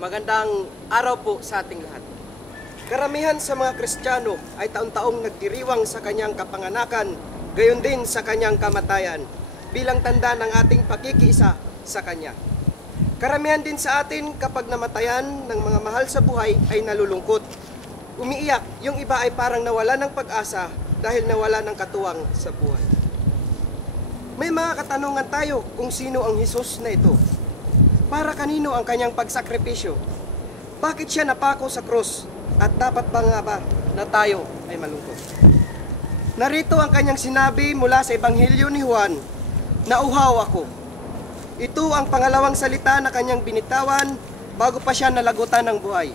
Magandang araw po sa ating lahat. Karamihan sa mga Kristiyano ay taon-taong nagdiriwang sa kanyang kapanganakan, gayon din sa kanyang kamatayan, bilang tanda ng ating pakikiisa sa Kanya. Karamihan din sa atin kapag namatayan ng mga mahal sa buhay ay nalulungkot. Umiiyak, yung iba ay parang nawala ng pag-asa dahil nawala ng katuwang sa buhay. May mga katanungan tayo kung sino ang Hesus na ito. Para kanino ang kanyang pagsakripisyo? Bakit siya napako sa krus? At dapat ba nga ba na tayo ay malungkot? Narito ang kanyang sinabi mula sa Ebanghelyo ni Juan, "Nauhaw ako." Ito ang pangalawang salita na kanyang binitawan bago pa siya nalagutan ng buhay.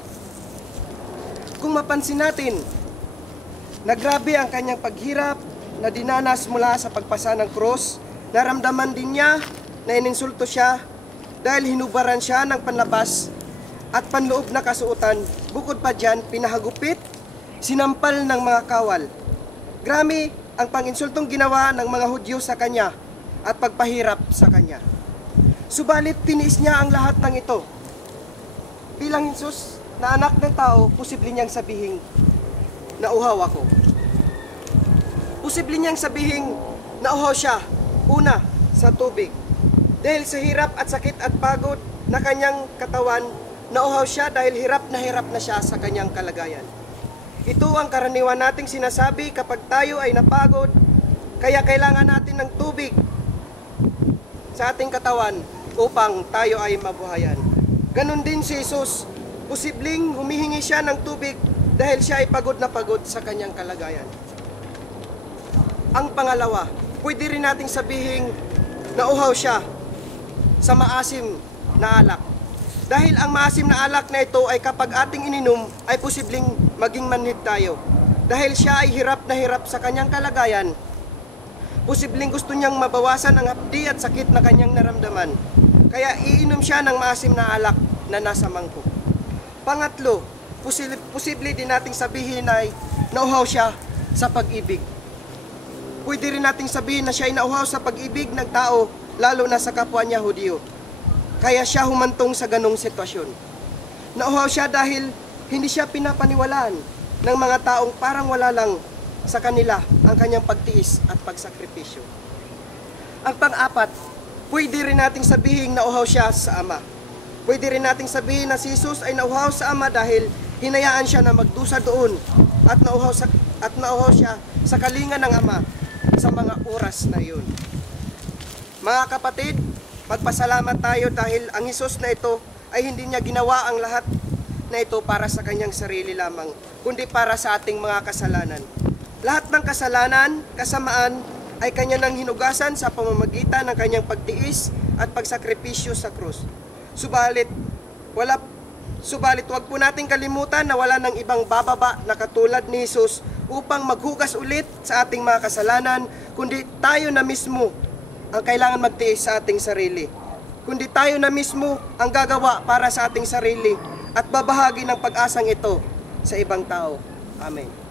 Kung mapansin natin, nagrabe ang kanyang paghirap na dinanas mula sa pagpasa ng krus. Naramdaman din niya na ininsulto siya dahil hinubaran siya ng panlabas at panloob na kasuotan. Bukod pa dyan, pinahagupit, sinampal ng mga kawal. Grabe ang panginsultong ginawa ng mga Hudyo sa kanya at pagpahirap sa kanya. Subalit tiniis niya ang lahat ng ito. Bilang Hesus na anak ng tao, posible niyang sabihin, "Nauhaw ako." Posible niyang sabihin, nauhaw siya, una, sa tubig. Dahil sa hirap at sakit at pagod na kanyang katawan, nauhaw siya dahil hirap na siya sa kanyang kalagayan. Ito ang karaniwan nating sinasabi kapag tayo ay napagod, kaya kailangan natin ng tubig sa ating katawan upang tayo ay mabuhayan. Ganon din si Jesus, posibleng humihingi siya ng tubig dahil siya ay pagod na pagod sa kanyang kalagayan. Ang pangalawa, pwede rin nating sabihin nauhaw siya sa maasim na alak. Dahil ang maasim na alak na ito ay kapag ating ininom ay posibleng maging manhid tayo. Dahil siya ay hirap na hirap sa kanyang kalagayan, posibleng gusto niyang mabawasan ang hapdi at sakit na kanyang naramdaman. Kaya iinom siya ng maasim na alak na nasa mangkok. Pangatlo, posible din nating sabihin ay nauhaw siya sa pag-ibig. Pwede rin nating sabihin na siya ay nauhaw sa pag-ibig ng tao, lalo na sa kapwa niya Hudyo. Kaya siya humantong sa ganong sitwasyon. Nauhaw siya dahil hindi siya pinapaniwalaan ng mga taong parang wala lang sa kanila ang kanyang pagtiis at pagsakripisyo. Ang pang-apat, pwede rin nating sabihin nauhaw siya sa Ama. Pwede rin nating sabihin na si Jesus ay nauhaw sa Ama dahil hinayaan siya na magdusa doon at nauhaw siya sa kalinga ng Ama sa mga oras na iyon. Mga kapatid, magpasalamat tayo dahil ang Hesus na ito ay hindi niya ginawa ang lahat na ito para sa kanyang sarili lamang, kundi para sa ating mga kasalanan. Lahat ng kasalanan, kasamaan, ay kanya nang hinugasan sa pamamagitan ng kanyang pagtiis at pagsakripisyo sa krus. Subalit, wag po nating kalimutan na wala ng ibang bababa na katulad ni Hesus upang maghugas ulit sa ating mga kasalanan, kundi tayo na mismo ang kailangan magtiis sa ating sarili. Kundi tayo na mismo ang gagawa para sa ating sarili at babahagi ng pag-asang ito sa ibang tao. Amen.